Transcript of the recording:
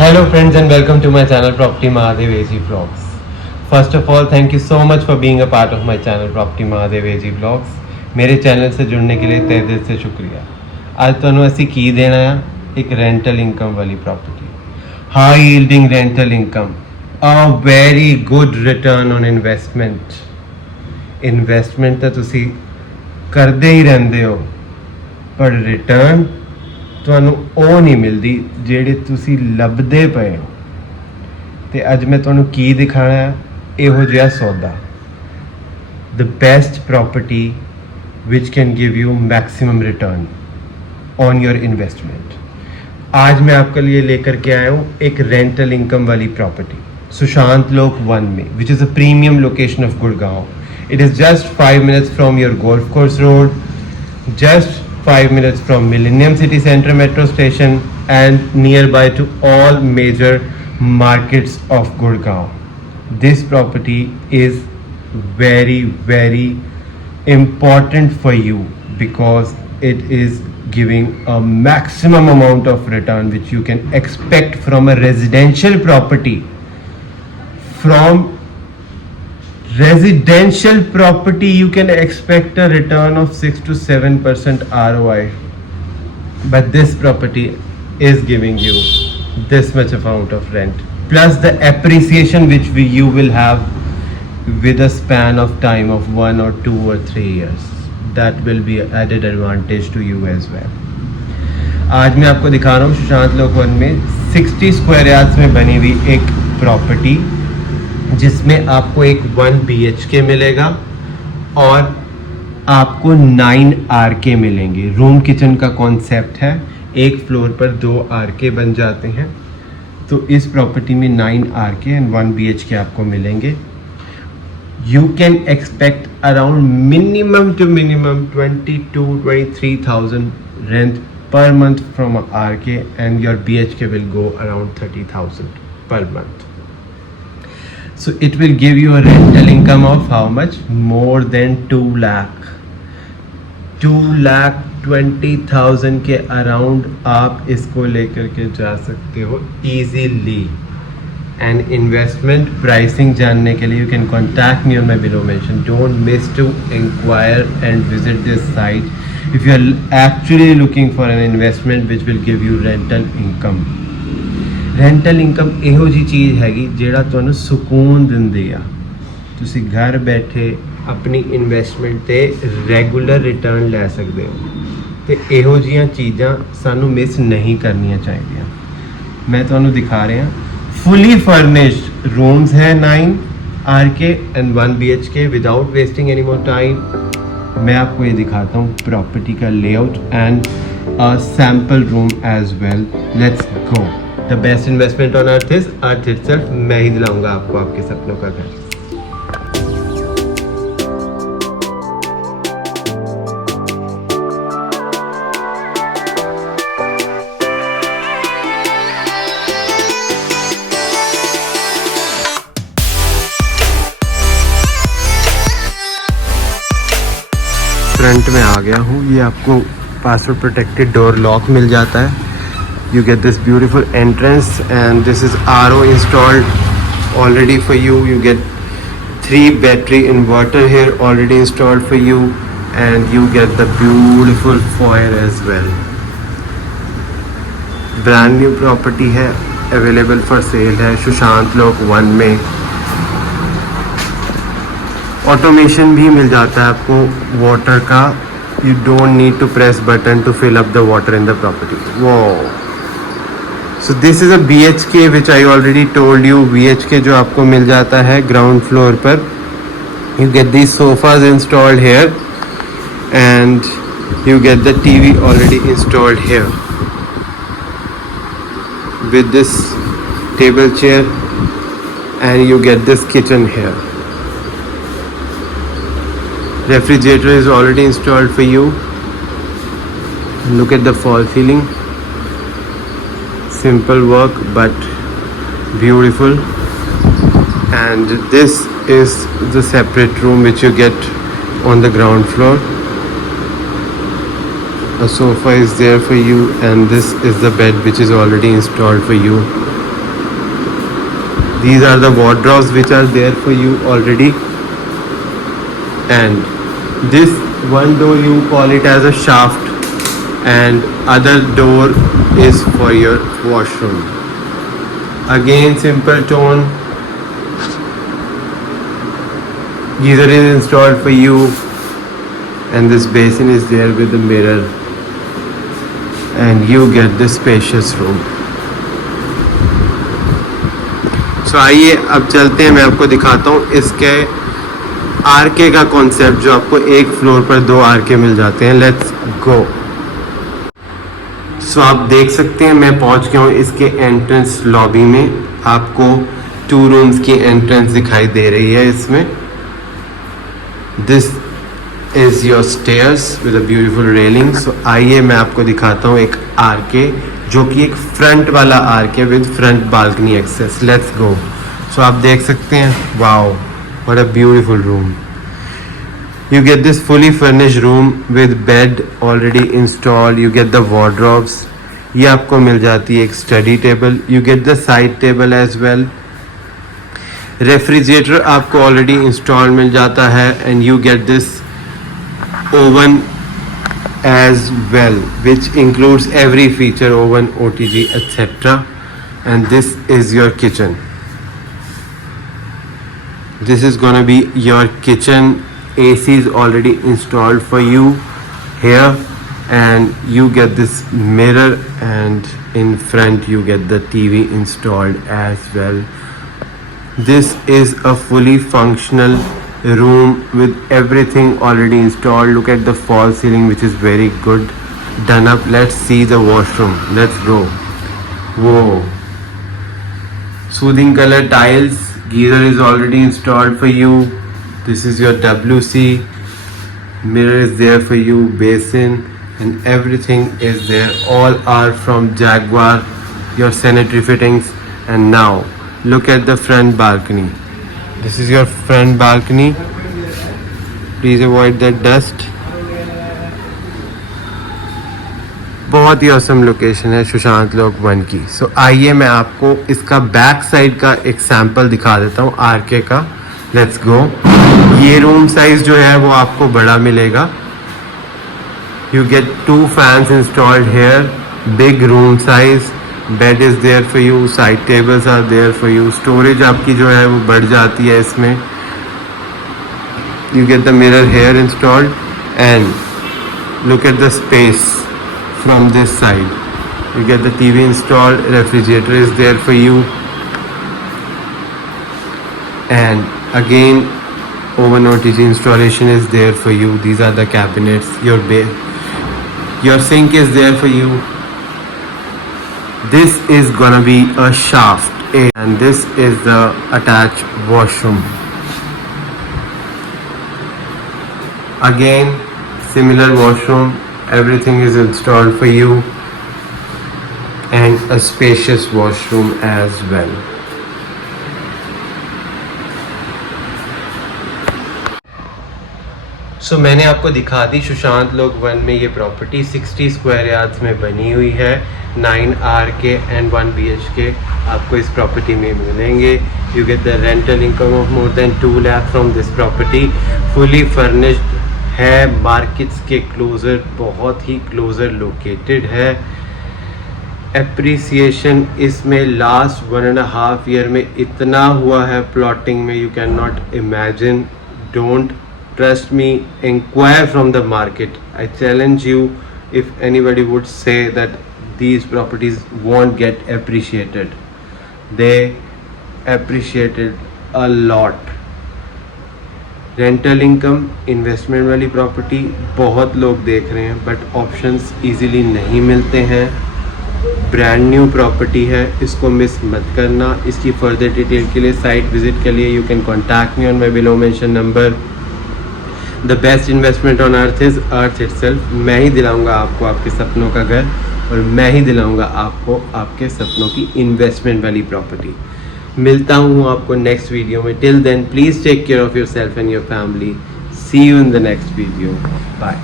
Hello friends and welcome to my channel Property Mahadev AG Vlogs. First of all, thank you so much for being a part of my channel Property Mahadev AG Vlogs. मेरे channel से जुड़ने के लिए तहे दिल से शुक्रिया। आज ਤੁਹਾਨੂੰ ਅਸੀਂ ਕੀ ਦੇਣਾ ਆ? ਇੱਕ ਰੈਂਟਲ ਇਨਕਮ ਵਾਲੀ property, high yielding rental income, a very good return on investment. Investment ਤਾਂ ਤੁਸੀਂ ਕਰਦੇ ਹੀ ਰਹਿੰਦੇ ਹੋ, ਪਰ ਰਿਟਰਨ ਤੁਹਾਨੂੰ ਉਹ ਨਹੀਂ ਮਿਲਦੀ ਜਿਹੜੇ ਤੁਸੀਂ ਲੱਭਦੇ ਪਏ ਹੋ। ਤੇ ਅੱਜ ਮੈਂ ਤੁਹਾਨੂੰ ਕੀ ਦਿਖਾਣਾ ਹੈ? ਇਹੋ ਜਿਹਾ ਸੌਦਾ, the best property which can give you maximum return on your investment. आज मैं आपके लिए लेकर के आया हूँ एक रेंटल इनकम वाली प्रॉपर्टी सुशांत लोक 1 में, which is a premium location of Gurgaon. It is just 5 minutes from your golf course road, just 5 minutes from Millennium City Centre metro station and nearby to all major markets of Gurgaon. This property is very, very important for you because it is giving a maximum amount of return which you can expect from a residential property. From residential property you can expect a return of 6 to 7% ROI, but this property is giving you this much amount of rent plus the appreciation which you will have with a span of time of 1 or 2 or 3 years. That will be added advantage to you as well. आज मैं आपको दिखा रहा हूँ सुशांत लोक 1 में 60 square yards में बनी हुई एक प्रॉपर्टी जिसमें आपको एक 1 BHK मिलेगा और आपको 9 RK मिलेंगे। रूम किचन का कॉन्सेप्ट है, एक फ्लोर पर 2 RK बन जाते हैं, तो इस प्रॉपर्टी में 9 RK एंड 1 BHK आपको मिलेंगे। You can expect around minimum to minimum 22,000-23,000 rent per month from a RK and your BHK will go around 30,000 per month. So it will give you a rental income of how much? More than 2 lakh. 2,20,000 के around आप इसको लेकर के जा सकते हो easily. And investment pricing जानने के लिए you can contact me on my below mention. Don't miss to inquire and visit this site if you are actually looking for an investment which will give you rental income. Rental income ਇਹੋ ਜੀ ਚੀਜ਼ ਹੈਗੀ ਜਿਹੜਾ ਤੁਹਾਨੂੰ ਸਕੂਨ ਦਿੰਦੀ ਆ। ਤੁਸੀਂ ਘਰ ਬੈਠੇ ਆਪਣੀ ਇਨਵੈਸਟਮੈਂਟ ਤੇ ਰੈਗੂਲਰ ਰਿਟਰਨ ਲੈ ਸਕਦੇ ਹੋ ਤੇ ਇਹੋ ਜੀਆਂ ਚੀਜ਼ਾਂ ਸਾਨੂੰ ਮਿਸ ਨਹੀਂ ਕਰਨੀਆਂ ਚਾਹੀਦੀਆਂ। ਮੈਂ ਤੁਹਾਨੂੰ ਦਿਖਾ ਰਿਹਾ fully furnished rooms है 9 RK and 1 BHK. Without wasting any more time मैं आपको ये दिखाता हूँ प्रॉपर्टी का layout and a sample room as well. Let's go. The best investment on earth is earth itself. मैं ही दिलाऊंगा आपको आपके सपनों का घर। फ्रंट में आ गया हूँ, ये आपको पासवर्ड प्रोटेक्टेड डोर लॉक मिल जाता है। You get this beautiful entrance and this is RO installed already for you. You get 3 battery inverter here already installed for you and you get the beautiful foyer as well. Brand new property है, available for sale है सुशांत लोक 1 में। Automation भी मिल जाता है आपको water का। You don't need to press button to fill up the water in the property. Wow. So this is a BHK which I already told you. BHK जो आपको मिल जाता है ग्राउंड फ्लोर पर। You get these sofas installed here and you get the TV already installed here with this table chair and you get this kitchen here. Refrigerator is already installed for you. Look at the fall ceiling. Simple work but beautiful. And this is the separate room which you get on the ground floor. A sofa is there for you and this is the bed which is already installed for you. These are the wardrobes which are there for you already. And this one door you call it as a shaft, and other door is for your washroom. Again, simple tone. Geyser is installed for you, and this basin is there with the mirror, and you get the spacious room. So आइए अब चलते हैं, मैं आपको दिखाता हूँ इसके R K का कॉन्सेप्ट, जो आपको एक फ्लोर पर 2 आरके मिल जाते हैं. Let's go. सो आप देख सकते हैं मैं पहुंच गया हूँ इसके एंट्रेंस लॉबी में. आपको 2 रूम्स की एंट्रेंस दिखाई दे रही है इसमें. This is your stairs with a beautiful railing. So आइए मैं आपको दिखाता हूँ एक आरके, जो कि एक फ्रंट वाला RK with front balcony access. Let's go. So आप देख सकते हैं, wow what a beautiful room. You get this fully furnished room with bed already installed. You get the wardrobes. ये आपको मिल जाती है एक study table. You get the side table as well. Refrigerator आपको ऑलरेडी इंस्टॉल मिल जाता है, and you get this oven as well, which includes every feature: oven, OTG, etc. And this is your kitchen. This is gonna be your kitchen. AC is already installed for you here, and you get this mirror, and in front you get the TV installed as well. This is a fully functional room with everything already installed. Look at the fall ceiling, which is very good done up. Let's see the washroom. Let's go. Whoa, soothing color tiles. Geyser is already installed for you. This is your WC. Mirror is there for you. Basin and everything is there. All are from Jaguar. Your sanitary fittings. And now look at the front balcony. This is your front balcony. Please avoid that dust. बहुत ही awesome location है सुशांत लोक 1 की. सो आइए मैं आपको इसका back side का एक सैंपल दिखा देता हूँ आरके का. Let's go. ये रूम साइज जो है वो आपको बड़ा मिलेगा. You get 2 fans installed here. Big room size. Bed is there for you. Side tables are there for you. Storage आपकी जो है वो बढ़ जाती है इसमें. You get the mirror here installed, and look at the space from this side. You get the TV installed. Refrigerator is there for you, and again oven OTG installation is there for you. These are the cabinets. Your sink is there for you. This is gonna be a shaft, and this is the attached washroom. Again, similar washroom. Everything is installed for you, and a spacious washroom as well. सो मैंने आपको दिखा दी सुशांत लोक 1 में ये property 60 square yards में बनी हुई है. 9 RK एंड 1 BHK आपको इस प्रॉपर्टी में मिलेंगे. You get the rental income of more than 2 lakh from this property. Fully furnished है, मार्केट्स के क्लोजर, बहुत ही क्लोजर लोकेटेड है. एप्रिसिएशन इसमें लास्ट 1.5 ईयर में इतना हुआ है प्लॉटिंग में, you can not imagine. Don't trust me, inquire from the market. I challenge you, if anybody would say that these properties won't get appreciated, they appreciated a lot. Rental income, investment वाली property बहुत लोग देख रहे हैं, but options easily नहीं मिलते हैं. Brand new property है, इसको मिस मत करना. इसकी फर्दर डिटेल के लिए, साइट विजिट के लिए, you can contact me on my below mention number. The best investment on earth is earth itself. मैं ही दिलाऊंगा आपको आपके सपनों का घर, और मैं ही दिलाऊंगा आपको आपके सपनों की इन्वेस्टमेंट वाली प्रॉपर्टी. मिलता हूँ आपको नेक्स्ट वीडियो में. Till then please take care of yourself and your family. See you in the next video. Bye.